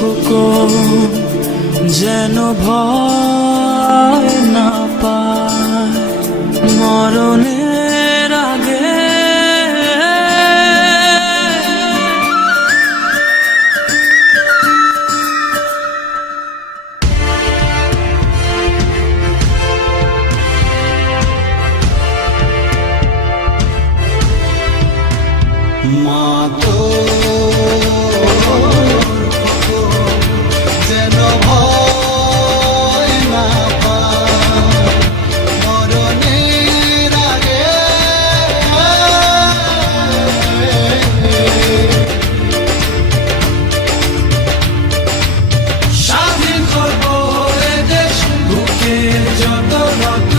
কম যেন ভয় না যত